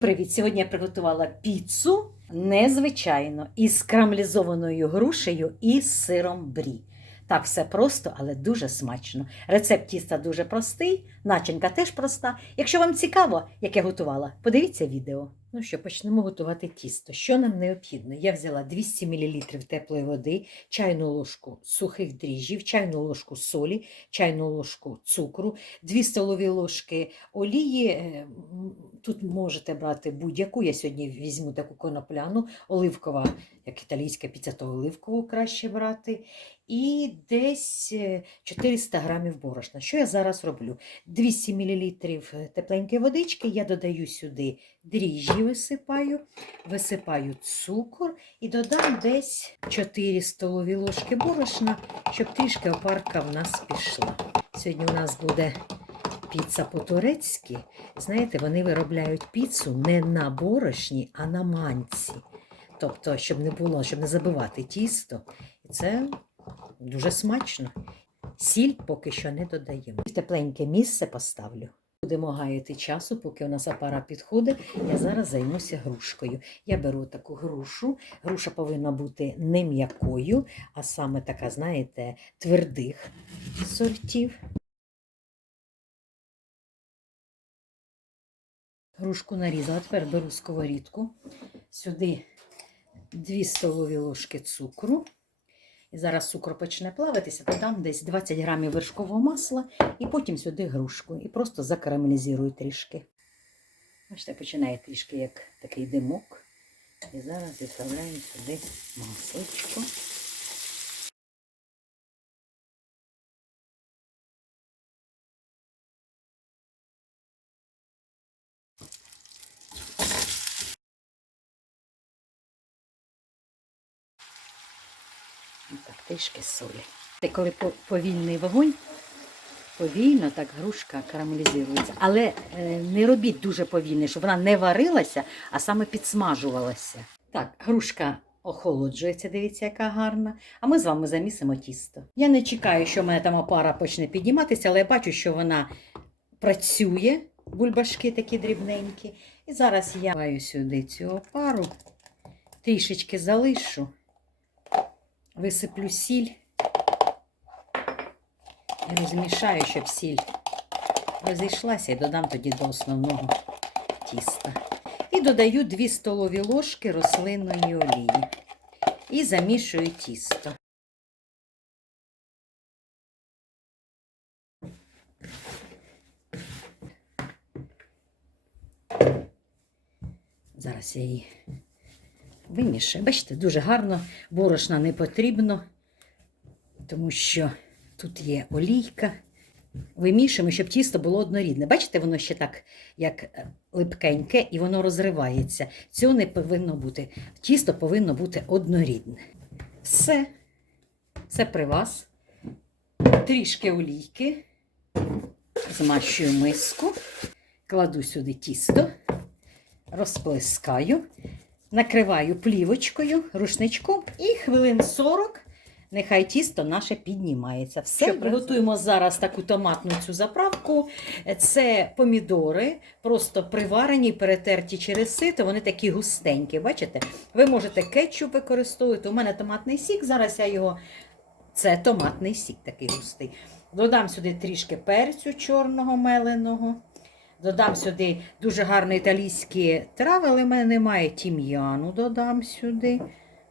Привіт! Сьогодні я приготувала піцу незвичайно із крамлізованою грушею і сиром брі. Так, все просто, але дуже смачно. Рецепт тіста дуже простий, начинка теж проста. Якщо вам цікаво, як я готувала, подивіться відео. Ну що, почнемо готувати тісто. Що нам необхідно? Я взяла 200 мл теплої води, чайну ложку сухих дріжджів, чайну ложку солі, чайну ложку цукру, 2 столові ложки олії. Е, Тут можете брати будь-яку. Я сьогодні візьму таку конопляну, оливкова, як італійська піца, то оливкову краще брати. І десь е, 400 грамів борошна. Що я зараз роблю? 200 мл тепленької водички, я додаю сюди дріжджі, висипаю, висипаю цукор і додам десь 4 столові ложки борошна, щоб трішки опарка в нас пішла. Сьогодні у нас буде піца по-турецьки. Знаєте, вони виробляють піцу не на борошні, а на манці. Тобто, щоб не було, щоб не забивати тісто. І це дуже смачно. Сіль поки що не додаємо. В тепленьке місце поставлю. Будемо гаяти часу, поки у нас апарат підходить. Я зараз займуся грушкою. Я беру таку грушу. Груша повинна бути не м'якою, а саме така, знаєте, твердих сортів. Грушку нарізала. Тепер беру сковорідку. Сюди 2 столові ложки цукру. І зараз цукор почне плавитися, додам десь 20 грамів вершкового масла і потім сюди грушку. І просто закарамелізую трішки. Бачите, починає трішки як такий димок. І зараз відправляємо сюди масличко. Так, трішки солі. Це коли повільний вогонь, повільно так грушка карамелізується. Але е, не робіть дуже повільно, щоб вона не варилася, а саме підсмажувалася. Так, грушка охолоджується, дивіться, яка гарна. А ми з вами замісимо тісто. Я не чекаю, що в мене там опара почне підніматися, але я бачу, що вона працює, бульбашки такі дрібненькі. І зараз я сюди цю опару, трішечки залишу. Висиплю сіль розмішаю, щоб сіль розійшлася і додам тоді до основного тіста. І додаю 2 столові ложки рослинної олії. І замішую тісто. Зараз я її вимішаю. Бачите, дуже гарно, борошна не потрібно, тому що тут є олійка. Вимішуємо, щоб тісто було однорідне. Бачите, воно ще так, як е, липкеньке, і воно розривається. Цього не повинно бути. Тісто повинно бути однорідне. Все. Все при вас. Трішки олійки. Змащую миску, кладу сюди тісто, розплескаю накриваю плівочкою, рушничком і хвилин 40 нехай тісто наше піднімається. Все, Що, приготуємо зараз таку томатну цю заправку. Це помідори, просто приварені, перетерті через сито, вони такі густенькі. Бачите? Ви можете кетчуп використовувати. У мене томатний сік, зараз я його. Це томатний сік такий густий. Додам сюди трішки перцю чорного меленого. Додам сюди дуже гарні італійські трави, але в мене немає тім'яну. Додам сюди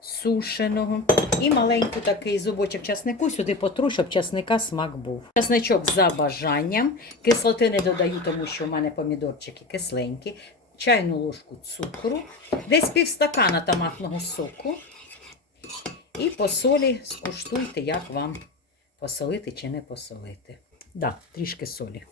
сушеного. І маленький такий зубочок часнику сюди потру, щоб часника смак був. Часничок за бажанням. Кислоти не додаю, тому що в мене помідорчики кисленькі. Чайну ложку цукру, десь півстакана томатного соку. І по солі скуштуйте, як вам посолити чи не посолити. Да, трішки солі.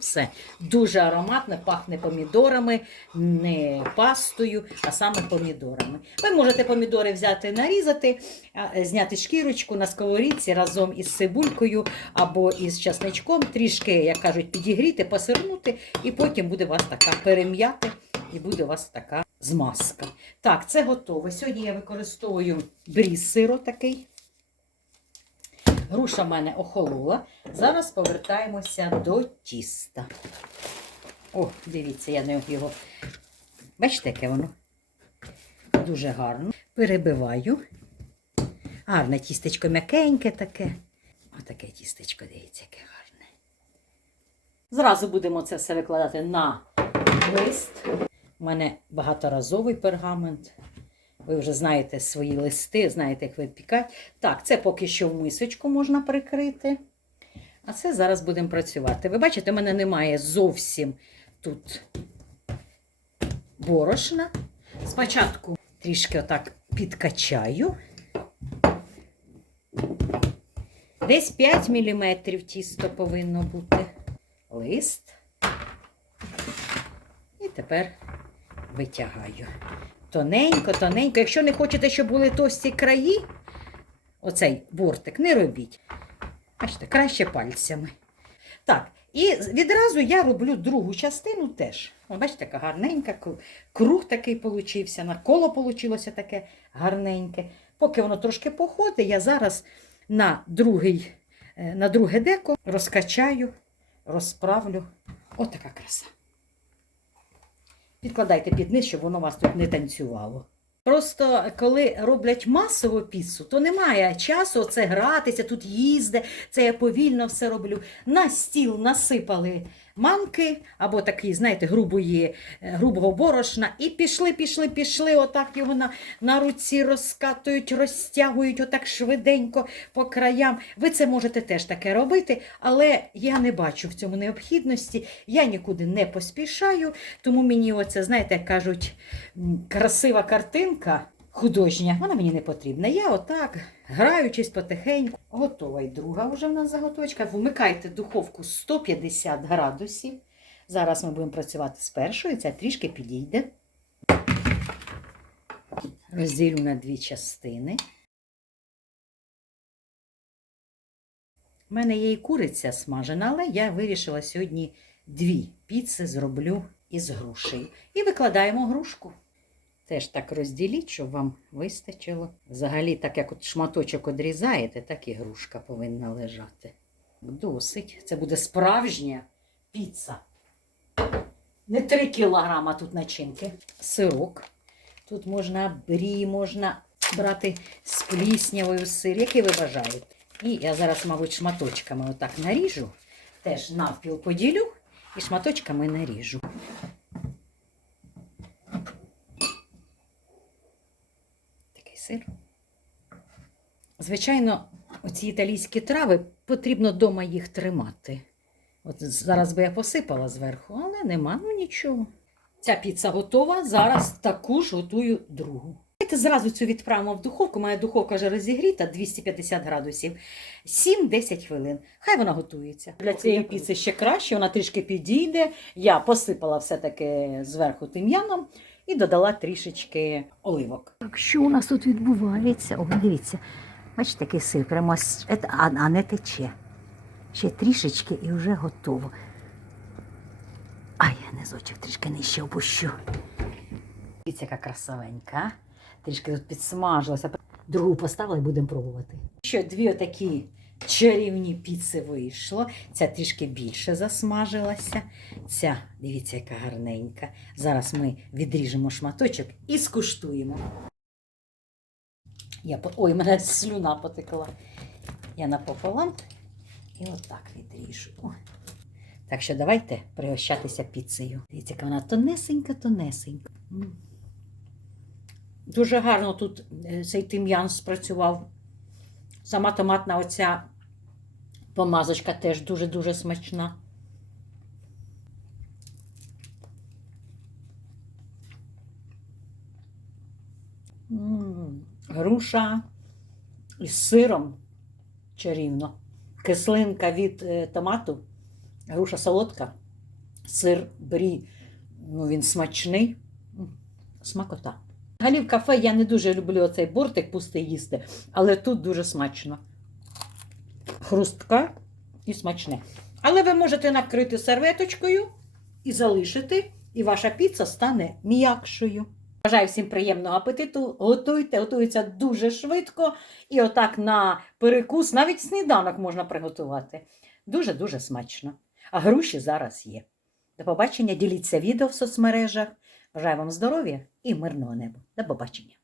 Все дуже ароматно, пахне помідорами, не пастою, а саме помідорами. Ви можете помідори взяти, нарізати, зняти шкірочку на сковорідці разом із цибулькою або із часничком, трішки, як кажуть, підігріти, посирнути, і потім буде у вас така перем'яти, і буде у вас така змазка. Так, це готово. Сьогодні я використовую бріз сиро такий. Груша в мене охолола. Зараз повертаємося до тіста. О, дивіться, я не його. Бачите, яке воно? Дуже гарно. Перебиваю. Гарне тістечко м'якеньке таке. Отаке тістечко, дивіться, яке гарне. Зразу будемо це все викладати на лист. У мене багаторазовий пергамент. Ви вже знаєте свої листи, знаєте, як випікати. Так, це поки що в мисочку можна прикрити. А це зараз будемо працювати. Ви бачите, у мене немає зовсім тут борошна. Спочатку трішки отак підкачаю. Десь 5 мм тісто повинно бути. Лист. І тепер витягаю. Тоненько, тоненько. Якщо не хочете, щоб були товсті краї, оцей бортик, не робіть. Бачите, краще пальцями. Так, і відразу я роблю другу частину теж. Бачите, така гарненька, круг такий получився, на коло получилося таке гарненьке. Поки воно трошки походить, я зараз на, другий, е, на друге деко розкачаю, розправлю. Отака краса. Підкладайте під низ, щоб воно вас тут не танцювало. Просто коли роблять масову піцу, то немає часу це гратися, тут їзде, це я повільно все роблю. На стіл насипали манки або такі, знаєте, грубої, е, грубого борошна, і пішли, пішли, пішли, отак його на, на руці розкатують, розтягують отак швиденько по краям. Ви це можете теж таке робити, але я не бачу в цьому необхідності. Я нікуди не поспішаю, тому мені оце, знаєте, як кажуть, красива картинка художня, вона мені не потрібна. Я отак, граючись потихеньку, готова і друга вже в нас заготовочка. Вмикайте духовку 150 градусів. Зараз ми будемо працювати з першою, ця трішки підійде. Розділю на дві частини. У мене є і куриця смажена, але я вирішила сьогодні дві піци зроблю із грушею. І викладаємо грушку. Теж так розділіть, щоб вам вистачило. Взагалі, так як от шматочок одрізаєте, так і грушка повинна лежати. Досить. Це буде справжня піца. Не 3 кілограма тут начинки. Сирок. Тут можна брі, можна брати з пліснявою сир, який ви бажаєте. І я зараз, мабуть, шматочками отак наріжу. Теж навпіл поділю і шматочками наріжу. Такий сир. Звичайно, оці італійські трави потрібно вдома їх тримати. От зараз би я посипала зверху, але нема, ну нічого. Ця піца готова. Зараз таку ж готую другу. Давайте зразу цю відправимо в духовку. Моя духовка вже розігріта 250 градусів. 7-10 хвилин. Хай вона готується. Для цієї піци ще краще, вона трішки підійде. Я посипала все-таки зверху тим'яном і додала трішечки оливок. Так, що у нас тут відбувається? О, дивіться, бачите, такий сир, прямо, а, а не тече. Ще трішечки і вже готово. А я низочок трішки нижче опущу. Дивіться, яка красивенька. Трішки тут підсмажилася. Другу поставила і будемо пробувати. Ще дві отакі чарівні піци вийшло. Ця трішки більше засмажилася. Ця, дивіться, яка гарненька. Зараз ми відріжемо шматочок і скуштуємо. Я. Ой, мене слюна потекла. Я напополам і отак відріжу. Так що давайте пригощатися піцею. Дивіться, яка вона тонесенька, тонесенька. Дуже гарно тут е, цей тим'ян спрацював. Сама томатна оця помазочка теж дуже-дуже смачна. М, Груша із сиром чарівно. Кислинка від е, томату, груша солодка, сир брі. Ну, він смачний. М, Смакота. Взагалі в кафе я не дуже люблю оцей бортик пустий їсти, але тут дуже смачно. Хрустка і смачне. Але ви можете накрити серветочкою і залишити, і ваша піца стане м'якшою. Бажаю всім приємного апетиту. Готуйте, готується дуже швидко. І отак на перекус, навіть сніданок можна приготувати. Дуже-дуже смачно. А груші зараз є. До побачення, діліться відео в соцмережах. Бажаю вам здоров'я і мирного неба. До побачення.